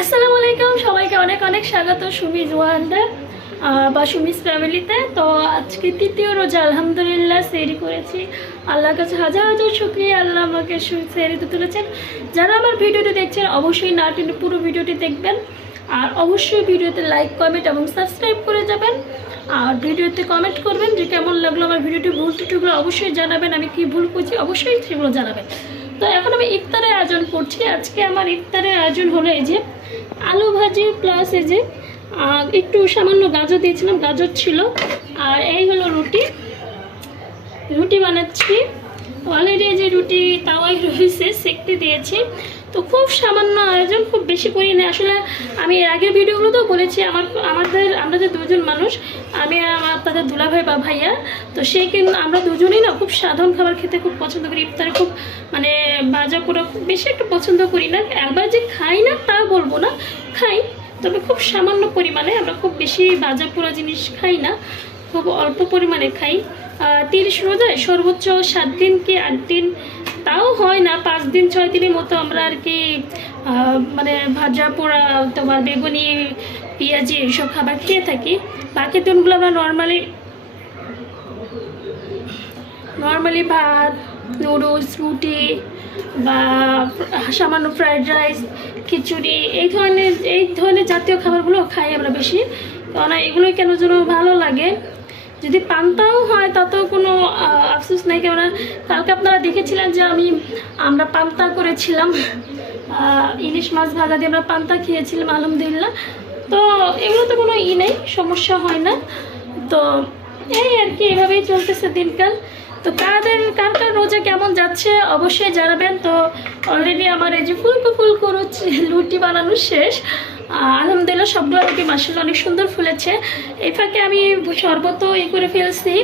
আসসালামু আলাইকুম, সবাইকে অনেক অনেক স্বাগত সুমিজ ওয়ার্ল্ডে বা সুমিজ ফ্যামিলিতে। তো আজকে তৃতীয় রোজা, আলহামদুলিল্লাহ সেহরি করেছি। আল্লাহর কাছে হাজার হাজার শুকরিয়া, আল্লাহ আমাকে সেহরিতে তুলেছেন। যারা আমার ভিডিওটি দেখছেন অবশ্যই না টেনে পুরো ভিডিওটি দেখবেন, আর অবশ্যই ভিডিওতে লাইক, কমেন্ট এবং সাবস্ক্রাইব করে যাবেন। আর ভিডিওতে কমেন্ট করবেন যে কেমন লাগলো আমার ভিডিওটি, ভুল ত্রুটিগুলো অবশ্যই জানাবেন, আমি কি ভুল করছি অবশ্যই সেগুলো জানাবেন। তো এখন আমি ইফতারের আয়োজন করছি। আজকে আমার ইফতারের আয়োজন হলো এই যে আলু ভাজি প্লাস এই যে একটু সামান্য গাজর দিয়েছিলাম, গাজর ছিল। আর এই হলো রুটি বানাচ্ছি। অলরেডি যে রুটি তাওয়াই রয়েছে, সেকতে দিয়েছি। তো খুব সামান্য আয়োজন, খুব বেশি করি না আসলে। আমি এর আগের ভিডিওগুলোতেও বলেছি আমরা যে দুজন মানুষ, আমি আর তাদের দুলাভাই বা ভাইয়া, তো সেই কিন্তু আমরা দুজনেই না খুব সাধারণ খাবার খেতে খুব পছন্দ করি। ইফতারে খুব মানে বাজা পোড়া খুব বেশি একটা পছন্দ করি না। একবার যে খাই না তা বলবো না, খাই, তবে খুব সামান্য পরিমাণে। আমরা খুব বেশি বাজা পোড়া জিনিস খাই না, খুব অল্প পরিমাণে খাই। 30 রোজায় সর্বোচ্চ 7 দিন কি 8 দিন, তাও হয় না 5 দিন 6 দিনের মতো আমরা আর কি মানে ভাজা পোড়া, তোমার বেগুনি, পেঁয়াজি এইসব খাবার খেয়ে থাকি। বাকি দিনগুলো আমরা নর্মালি ভাত, নুডলস, রুটি বা সামান্য ফ্রাইড রাইস, খিচুড়ি, এই ধরনের জাতীয় খাবারগুলো খাই আমরা বেশি। কারণ এগুলোই কেন যেন ভালো লাগে। যদি পান্তাও হয় তাতেও কোনো আফসোস নেই, কেননা কালকে আপনারা দেখেছিলেন যে আমরা পান্তা করেছিলাম, ইলিশ মাছ ভাজা দিয়ে আমরা পান্তা খেয়েছিলাম আলহামদুলিল্লাহ। তো এগুলো তো কোনো নেই, সমস্যা হয় না। তো এই আর কি, এভাবেই চলতেছে দিনকাল। তো কার কার রোজা কেমন যাচ্ছে অবশ্যই জানাবেন। তো অলরেডি আমার এই যে ফুলকো রুটি বানানো শেষ, আলহামদুলিল্লাহ সবগুলো রুটি মাশাআল্লাহ অনেক সুন্দর ফুলেছে। এই ফাঁকে আমি শরবতও করে ফেলছি।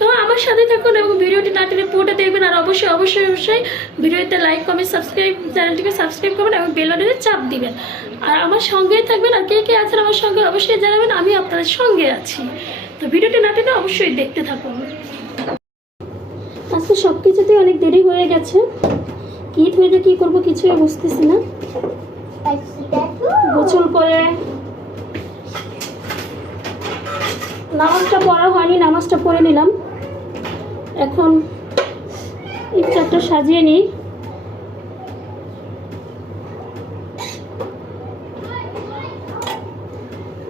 তো আমার সাথে থাকুন এবং ভিডিওটি না টেনে পুরোটা দেখবেন। আর অবশ্যই ভিডিওতে লাইক, কমেন্ট, সাবস্ক্রাইব, চ্যানেলটিকে সাবস্ক্রাইব করবেন এবং বেল বাটনে চাপ দিবেন। আর আমার সঙ্গেই থাকবেন। আর কে আছেন আমার সঙ্গে অবশ্যই জানাবেন, আমি আপনাদের সঙ্গে আছি। তো ভিডিওটি না টেনে অবশ্যই দেখতে থাকুন। আজকে সব কিছুতেই অনেক দেরি হয়ে গেছে, কী করবো কিছুই বুঝতেছি না। গোসল করে নামাজটা পড়া হয়নি, নামাজটা পড়ে নিলাম। এখন ইফতারটা সাজিয়ে নিই।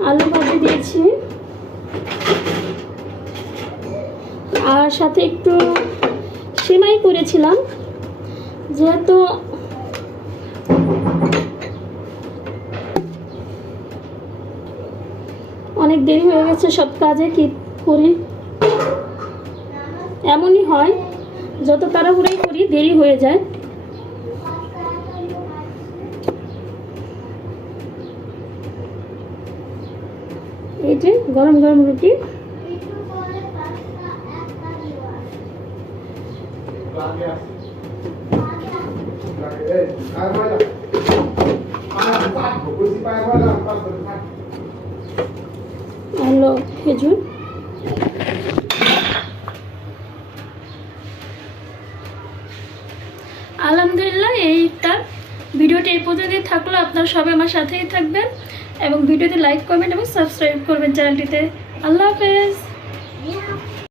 আলু ভাজি দিয়েছি আর সাথে একটু সেমাই করেছিলাম, যেহেতু অনেক দেরি হয়ে গেছে সব কাজে। কি করি, এমনই হয়, যত তাড়াহুড়াই করি দেরি হয়ে যায়। এই যে গরম গরম রুটি, হলো খেজুর। আলহামদুলিল্লাহ এইটা ভিডিওটি এই পর্যন্তই থাকলো। আপনারা সবাই আমার সাথেই থাকবেন এবং ভিডিওতে লাইক, কমেন্ট এবং সাবস্ক্রাইব করবেন চ্যানেলটিতে। আল্লাহ হাফেজ।